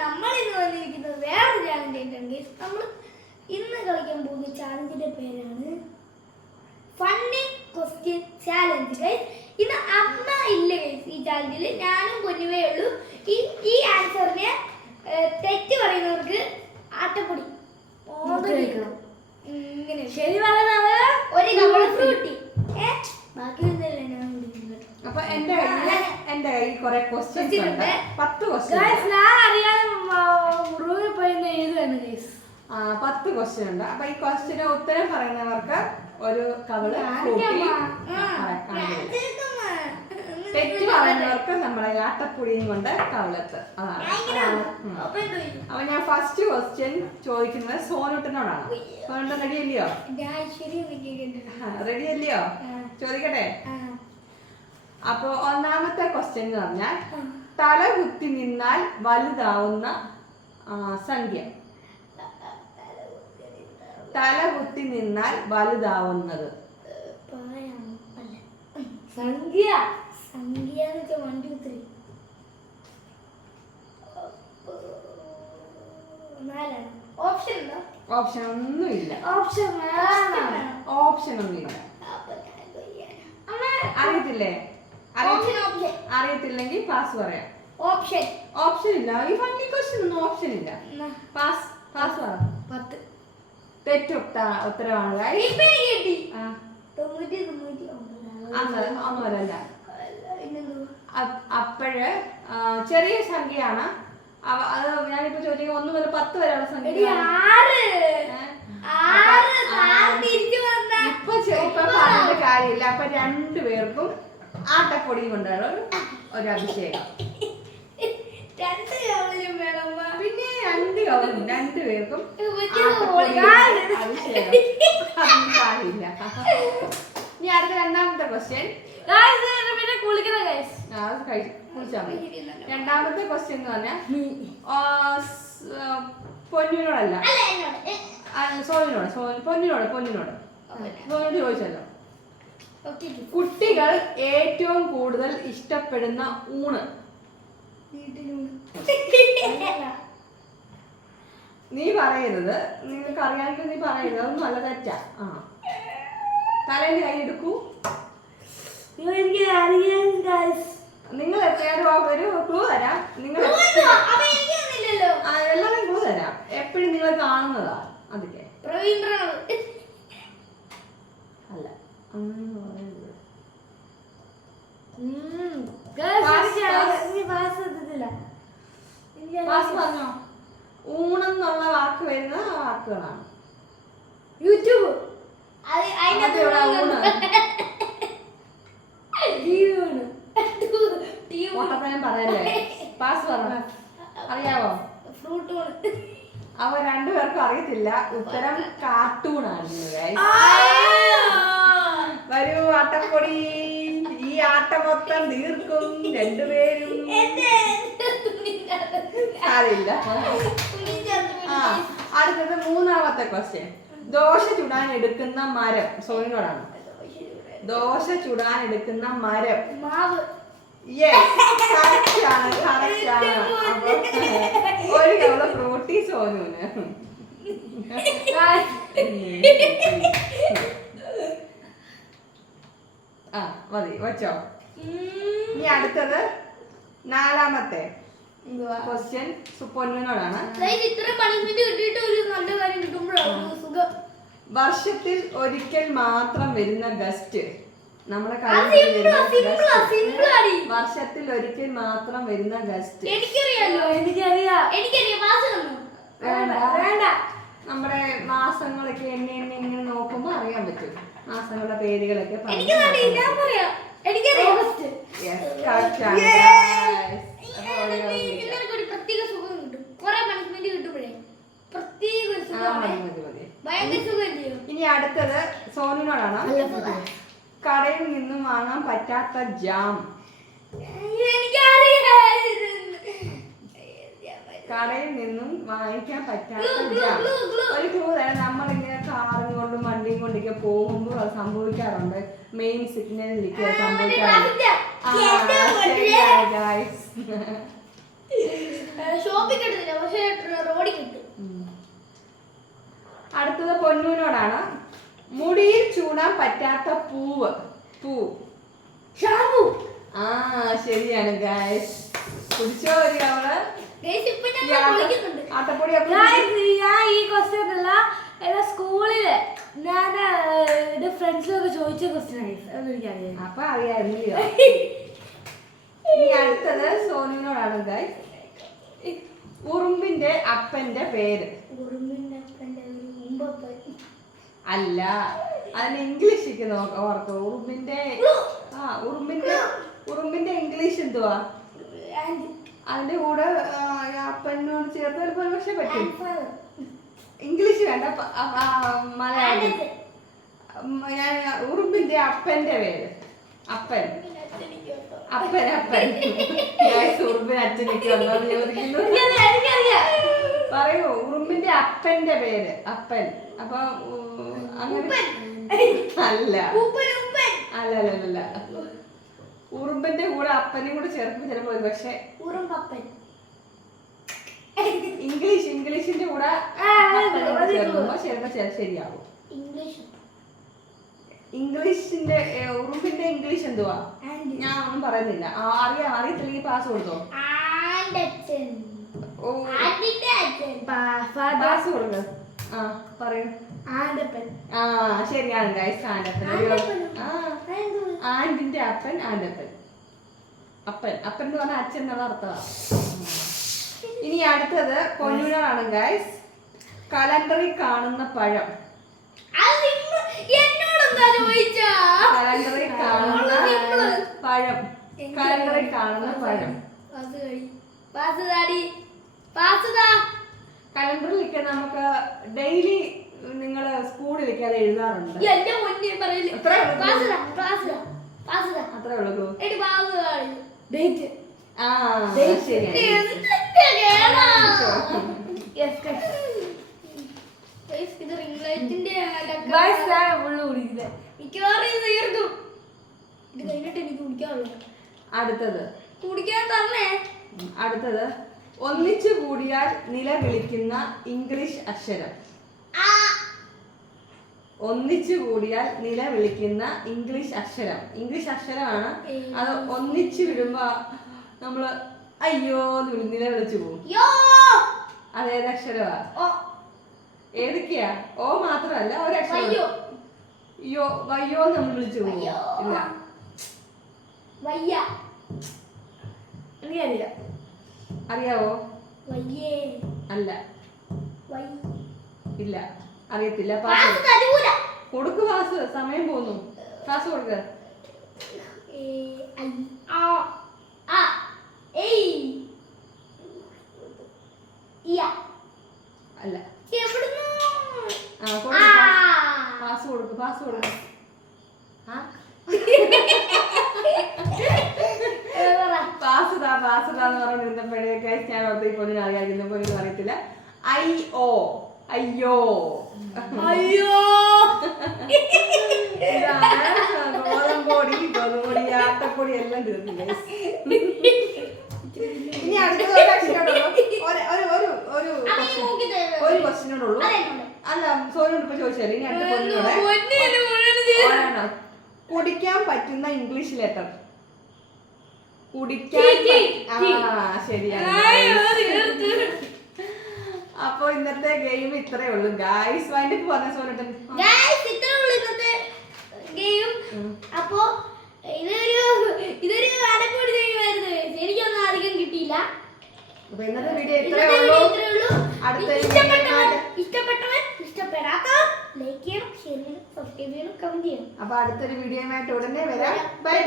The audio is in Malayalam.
നമ്മൾ ഇന്ന് വന്നിരിക്കുന്നത് വേറൊരു ചാലഞ്ച് ആയിട്ടാണ് ഗൈസ്. നമ്മൾ ഇന്ന് കളിക്കാൻ പോകുന്ന ചാലഞ്ചിന്റെ പേരാണ് ഫണ്ണി ക്വസ്റ്റ്യൻ ചാലഞ്ച് ഗൈസ്. ഇന്ന് അമ്മ ഇല്ല ഗൈസ്. ഈ ചാലഞ്ചിൽ ഞാനും പൊന്നുവേ ഉള്ളൂ. ഈ ആൻസറിന് തെറ്റ് പറയുന്നവർക്ക് ആട്ടപ്പൊടി ഇങ്ങനെ ശരി പറയുന്നത് ഒരു കവള ഫ്രൂട്ടി ബാക്കി അപ്പൊ എന്റെ കയ്യിൽ കുറെ ക്വസ്റ്റ്യൻസ് ഉണ്ട്. 10 ക്വസ്റ്റ്യൻ ഞാൻ അറിയാതെ റൂമിൽ പോയി എഴുതുകയാണ് ഗൈസ്. 10 ക്വസ്റ്റ്യൻ ഉണ്ട്. അപ്പൊ ഈ ക്വസ്റ്റ്യന് ഉത്തരം പറയുന്നവർക്ക് ഒരു കവള് ഫ്രൂട്ടി, തെറ്റ് പറയുന്നവർക്ക് നമ്മളെ ആട്ടപ്പൊടിയും കൊണ്ട് കവളത്ത്. അതാണ്. അപ്പൊ ഞാൻ ഫസ്റ്റ് ക്വസ്റ്റ്യൻ ചോദിക്കുന്നത് സോനുട്ടനോടാണ്. സോനുട്ടൻ റെഡി അല്ലയോ? റെഡി അല്ലയോ? ചോദിക്കട്ടെ. അപ്പൊ ഒന്നാമത്തെ ക്വസ്റ്റ്യൻ എന്ന് പറഞ്ഞാൽ തല കുത്തി നിന്നാൽ വലുതാവുന്ന സംഖ്യ. തല കുത്തി നിന്നാൽ വലുതാവുന്നത് സംഖ്യ. സംഖ്യ ഓപ്ഷൻ ഒന്നുമില്ല. ഓപ്ഷൻ ഒന്നുമില്ല. അറിയത്തില്ലേ? അറിയത്തില്ലെങ്കിൽ പാസ് പറയാം. ഓപ്ഷൻ ഇല്ല. ഈ ഫണ്ണി ക്വസ്റ്റ്യൻ ഒന്നും ഓപ്ഷൻ ഇല്ല. പാസ് പറ. 10 തെറ്റ് ഉത്തരവാണ്. ഒന്നുമല്ല. അപ്പോഴ് ചെറിയ സംഖ്യയാണ്. അത് ഞാനിപ്പോ ചോദിക്കുക 1 മുതൽ 10 വരെയുള്ള സംഖ്യ. ഇപ്പൊ പറഞ്ഞിട്ട് കാര്യമില്ല. അപ്പൊ 2 പേർക്കും ആട്ടപ്പൊടി കൊണ്ടാണ് ഒരു അഭിഷേകം. പിന്നെ 2 കവറും 2 പേർക്കും അഭിഷേകം. കാര്യമില്ല. ഇനി അടുത്ത രണ്ടാമത്തെ ക്വസ്റ്റ്യൻ. രണ്ടാമത്തെ ക്വസ്റ്റ്യൻ എന്ന് പറഞ്ഞാൽ പൊന്നിനോടല്ല, പൊന്നിനോട് ചോദിച്ചല്ലോ. കുട്ടികൾ ഏറ്റവും കൂടുതൽ ഇഷ്ടപ്പെടുന്ന ഊണ്. നീ പറയരുത്. നിങ്ങൾക്ക് അറിയാമെങ്കിൽ നീ പറയരുത്. അതൊന്നും നല്ല തെറ്റാ. തലേന്റെ കൈ എടുക്കൂ. നിങ്ങൾ ഒരു ക്ലൂ തരാം. നിങ്ങൾ എല്ലാവരും ക്ലൂ തരാം. എപ്പോഴും നിങ്ങൾ കാണുന്നതാ. അതൊക്കെ അല്ല. പറഞ്ഞോ. ഊണെന്നുള്ള വാക്ക് വരുന്ന വാക്കുകളാണ്. യൂട്യൂബ്. പൊട്ടത്തരം പറയല്ലേ. പാസ് പറ. അറിയാവോ? അവ 2 പേർക്കും അറിയത്തില്ല. ഉത്തരം കാർട്ടൂണാണ്. വരൂ ആട്ടപ്പൊടി. ഈ ആട്ടം മൊത്തം തീർക്കും 2 പേരും. അറിയില്ല. അടുത്തത് മൂന്നാമത്തെ ക്വസ്റ്റ്യൻ. ദോശ ചുടാൻ എടുക്കുന്ന മരം. സോനിനോടാണ്. ദോശ ചുടാൻ എടുക്കുന്ന മരം. അപ്പൊ ഒരു കവള ഫ്രൂട്ടി സോനുവിന്. മതി വെച്ചോ. ഇനി അടുത്തത് നാലാമത്തെ ക്വസ്റ്റ്യൻ പൊന്നുവിനോടാണ്. വർഷത്തിൽ ഒരിക്കൽ മാത്രം വരുന്ന ഗസ്റ്റ്. നമ്മുടെ വർഷത്തിൽ ഒരിക്കൽ മാത്രം വരുന്ന ഗസ്റ്റ്. നമ്മുടെ മാസങ്ങളൊക്കെ എണ്ണ ഇങ്ങനെ നോക്കുമ്പോ അറിയാൻ പറ്റും. മാസങ്ങളുടെ പേരുകളൊക്കെ ഇനി അടുത്തത് സോനിനോടാണ്. കടയിൽ നിന്നും വാങ്ങാൻ പറ്റാത്ത ജാം. കടയിൽ നിന്നും വാങ്ങിക്കാൻ പറ്റാത്ത ജാം. ഒരു ക്ലൂ തരാം. നമ്മളിങ്ങനെ കാറും കൊണ്ടും വണ്ടിയും കൊണ്ടൊക്കെ പോകുമ്പോൾ അത് സംഭവിക്കാറുണ്ട്. മെയിൻ സിഗ്നലിലേക്ക് സംഭവിക്കാറുണ്ട്. ഷോപ്പിൽ കിട്ടുന്നില്ല, പക്ഷെ റോഡിൽ കിട്ടും. അടുത്തത് പൊന്നൂനോടാണ്. മുടിയിൽ ചൂടാൻ പറ്റാത്ത പൂവ്. ഷാമ്പു. ആ ശരിയാണ് ഗൈസ്. കുടിച്ചോ ഒരു കവള് ആട്ടപ്പൊടി. ഞാൻ ഈ ക്വസ്റ്റ്യൻ അല്ല സ്കൂളില് ഞാൻ എന്റെ ഫ്രണ്ട്സിനൊക്കെ ചോദിച്ച ക്വസ്റ്റ്യൻ ആയി. അപ്പൊ അറിയാമായിരുന്നില്ല. ഇനി അടുത്തത് സോനുവിനോടാണ് ഗൈസ്. ഉറുമ്പിന്റെ അപ്പന്റെ പേര്. അല്ല, അതിന് ഇംഗ്ലീഷ് ഓർക്കോ? ഉറുമ്പിന്റെ ഇംഗ്ലീഷ് എന്തുവാ? അതിന്റെ കൂടെ അപ്പനോട് ചേർത്ത് ഒരു പക്ഷെ പറ്റും. ഇംഗ്ലീഷ് വേണ്ട, മലയാളം. ഉറുമ്പിന്റെ അപ്പന്റെ പേര്. അപ്പൻ. ഉറുമ്പിന് അച്ഛനൊക്കെ ചോദിക്കുന്നു. പറയൂ, ഉറുമ്പിന്റെ അപ്പന്റെ പേര്. അപ്പൻ. അപ്പൊ അങ്ങനെ അല്ല. അല്ല. ഉറുമ്പിന്റെ കൂടെ അപ്പനും കൂടെ ചേർക്കുമ്പോ ചിലപ്പോ ഒരു പക്ഷെ ഇംഗ്ലീഷിന്റെ കൂടെ ചേർക്കുമ്പോ ചിലപ്പോ ശരിയാവും. ഇംഗ്ലീഷിന്റെ ഉറുമ്പിന്റെ ഇംഗ്ലീഷ് എന്തുവാ? ഞാൻ ഒന്നും പറയുന്നില്ല. അറിയത്തില്ലെങ്കിൽ പാസ് കൊടുത്തോ? പാസ് കൊടുക്ക. ആ പറയൂ. ശരിയാണ് ഗൈസ്. ആൻഡിന്റെ അപ്പൻ. അപ്പൻ എന്ന് പറഞ്ഞാൽ അച്ഛൻ എന്നുള്ള അർത്ഥമാണ്. ഇനി അടുത്തത് പൊന്നൂരാണ് ഗൈസ്. കലണ്ടറിൽ കാണുന്ന പഴം. കലണ്ടറിൽ കാണുന്ന പഴം. കലണ്ടറിലൊക്കെ നമുക്ക് ഡെയിലി നിങ്ങള് സ്കൂളിലേക്ക് അത് എഴുതാറുണ്ട്. അത്രേ ഉള്ളൂ. അടുത്തത് ഒന്നിച്ചു കൂടിയാൽ നിലവിളിക്കുന്ന ഇംഗ്ലീഷ് അക്ഷരം. ഒന്നിച്ചു കൂടിയാൽ നിലവിളിക്കുന്ന ഇംഗ്ലീഷ് അക്ഷരമാണ്. അത് ഒന്നിച്ചു വിടുമ്പോ നമ്മള് അയ്യോ നിലവിളിച്ചു പോകും. അതേതക്ഷരമാ? ഏതൊക്കെയാ? ഓ മാത്രമല്ല, ഒരക്ഷരം. വയ്യോ നമ്മൾ വിളിച്ചു പോകും. അറിയാവോ? അല്ല. ഇല്ല, അറിയത്തില്ല. കൊടുക്ക് പാസ്. സമയം പോകുന്നു. പാസ് കൊടുക്ക. അല്ല. പാസ് കൊടുക്ക്. പാസ്താന്ന് പറഞ്ഞിരുന്നപ്പോഴേക്ക് ഞാൻ ഒത്തിരി പൊന്നിന് അറിയാതിരുന്ന പൊന്നിന് അറിയത്തില്ല. അയ്യോ. ഇതാണ് ഗോതമ്പൊടി, ആട്ടപ്പൊടി എല്ലാം തീർന്നില്ലേ. ഇനി അടുത്ത ഒരു ക്വസ്റ്റ്യനോടുള്ളൂ. അല്ല, സോനോട് ഇപ്പൊ ചോദിച്ചാൽ ഇനി അടുത്ത പൊന്നിനോട് കുടിക്കാൻ പറ്റുന്ന ഇംഗ്ലീഷ് ലെറ്റർ. ശരിയാണ്. അപ്പൊ ഇന്നത്തെ ഗെയിം ഇത്രേ ഉള്ളൂ ഗായ്സ്. വൈൻഡപ്പ് പറഞ്ഞ സോനട്ടൻ. അപ്പൊ ഇതൊരു അടക്കൂടി ചെയ്യുമായിരുന്നു. എനിക്കൊന്നും അധികം കിട്ടിയില്ല. അപ്പൊ ഇന്നത്തെ വീഡിയോ ഇത്രേ ഉള്ളൂ. ഇഷ്ടപ്പെടാത്തവർ ലൈക്ക് ചെയ്യണം, ഷെയർ ചെയ്യണം, സബ്സ്ക്രൈബ് ചെയ്യണം, കമന്റ് ചെയ്യണം. അപ്പൊ അടുത്തൊരു വീഡിയോയുമായിട്ട് ഉടനെ വരാം. ബൈ.